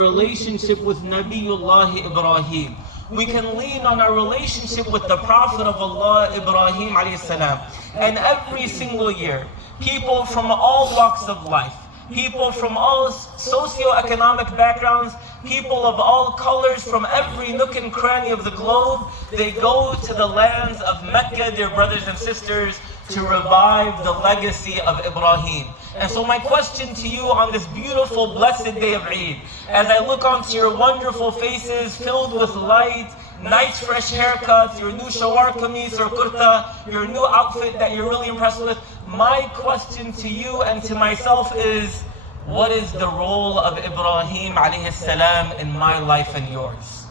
relationship with Nabiullah Ibrahim. We can lean on our relationship with the Prophet of Allah, Ibrahim alayhi salam. And every single year, people from all walks of life, people from all socio-economic backgrounds, people of all colors from every nook and cranny of the globe, they go to the lands of Mecca, dear brothers and sisters, to revive the legacy of Ibrahim. And so my question to you on this beautiful, blessed day of Eid, as I look onto your wonderful faces filled with light, nice fresh haircuts, your new shawar kameez or kurta, your new outfit that you're really impressed with, my question to you and to myself is, what is the role of Ibrahim alayhi salam in my life and yours?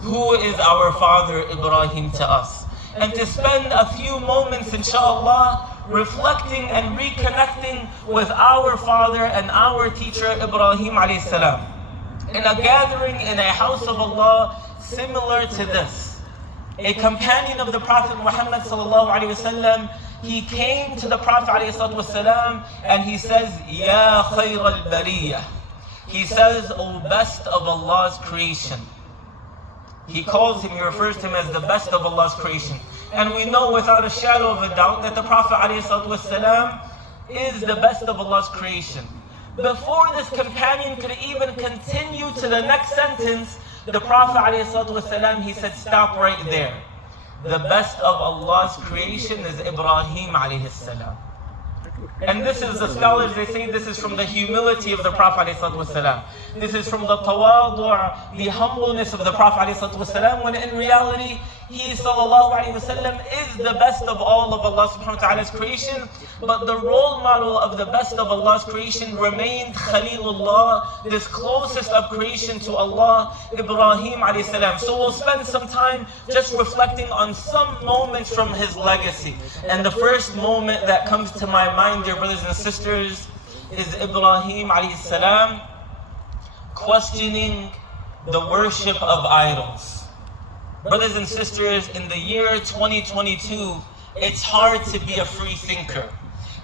Who is our father Ibrahim to us? And to spend a few moments, inshallah, reflecting and reconnecting with our father and our teacher Ibrahim alayhi salam. In a gathering in a house of Allah similar to this. A companion of the Prophet Muhammad sallallahu alayhi wasallam, he came to the Prophet alayhi wasallam and he says, Ya khayr al-bariyah. He says, O best of Allah's creation. He calls him, he refers to him as the best of Allah's creation. And we know without a shadow of a doubt that the Prophet ﷺ is the best of Allah's creation. Before this companion could even continue to the next sentence, the Prophet ﷺ, he said, stop right there. The best of Allah's creation is Ibrahim alayhi salam. And this is, the scholars, they say this is from the humility of the Prophet ﷺ. This is from the tawadu', the humbleness of the Prophet ﷺ, when in reality, he sallallahu alayhi wasallam is the best of all of Allah subhanahu wa ta'ala's creation. But the role model of the best of Allah's creation remained Khalilullah, this closest of creation to Allah, Ibrahim alayhi salam. So we'll spend some time just reflecting on some moments from his legacy. And the first moment that comes to my mind, dear brothers and sisters, is Ibrahim alayhi salam questioning the worship of idols. Brothers and sisters, in the year 2022, it's hard to be a free thinker.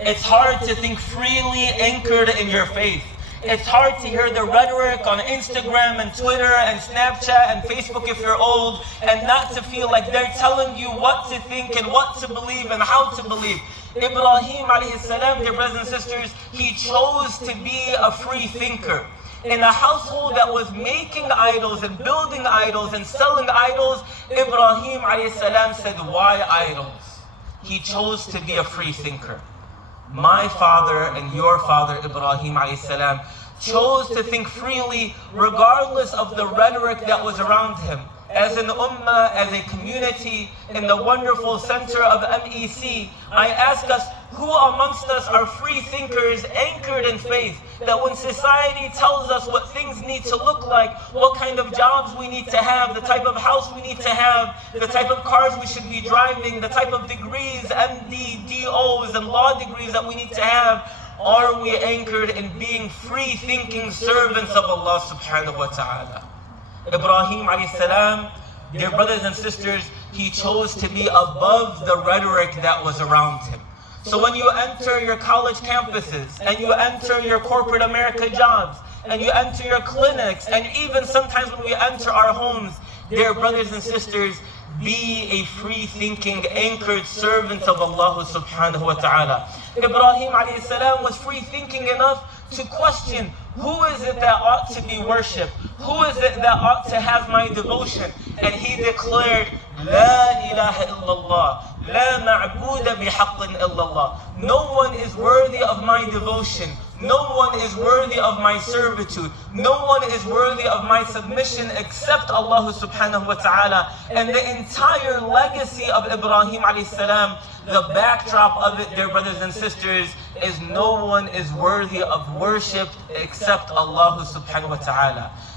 It's hard to think freely anchored in your faith. It's hard to hear the rhetoric on Instagram and Twitter and Snapchat and Facebook if you're old, and not to feel like they're telling you what to think and what to believe and how to believe. Ibrahim alayhi salam, dear brothers and sisters, he chose to be a free thinker. In a household that was making idols and building idols and selling idols, Ibrahim alayhi salam said, why idols? He chose to be a free thinker. My father and your father Ibrahim alayhi salam chose to think freely regardless of the rhetoric that was around him. As an ummah, as a community, in the wonderful center of MEC, I ask us, who amongst us are free thinkers anchored in faith? That when society tells us what things need to look like, what kind of jobs we need to have, the type of house we need to have, the type of cars we should be driving, the type of degrees, MD, DOs, and law degrees that we need to have, are we anchored in being free thinking servants of Allah subhanahu wa ta'ala? Ibrahim alayhi salam, dear brothers and sisters, he chose to be above the rhetoric that was around him. So when you enter your college campuses, and you enter your corporate America jobs, and you enter your clinics, and even sometimes when we enter our homes, dear brothers and sisters, be a free-thinking, anchored servant of Allah subhanahu wa ta'ala. Ibrahim alayhi salam was free-thinking enough to question, who is it that ought to be worshipped? Who is it that ought to have my devotion? And he declared, La ilaha illallah. لا معبود بحق إلا الله. No one is worthy of my devotion. No one is worthy of my servitude. No one is worthy of my submission except Allah subhanahu wa ta'ala. And the entire legacy of Ibrahim alayhi salam, the backdrop of it, dear brothers and sisters, is no one is worthy of worship except Allah subhanahu wa ta'ala.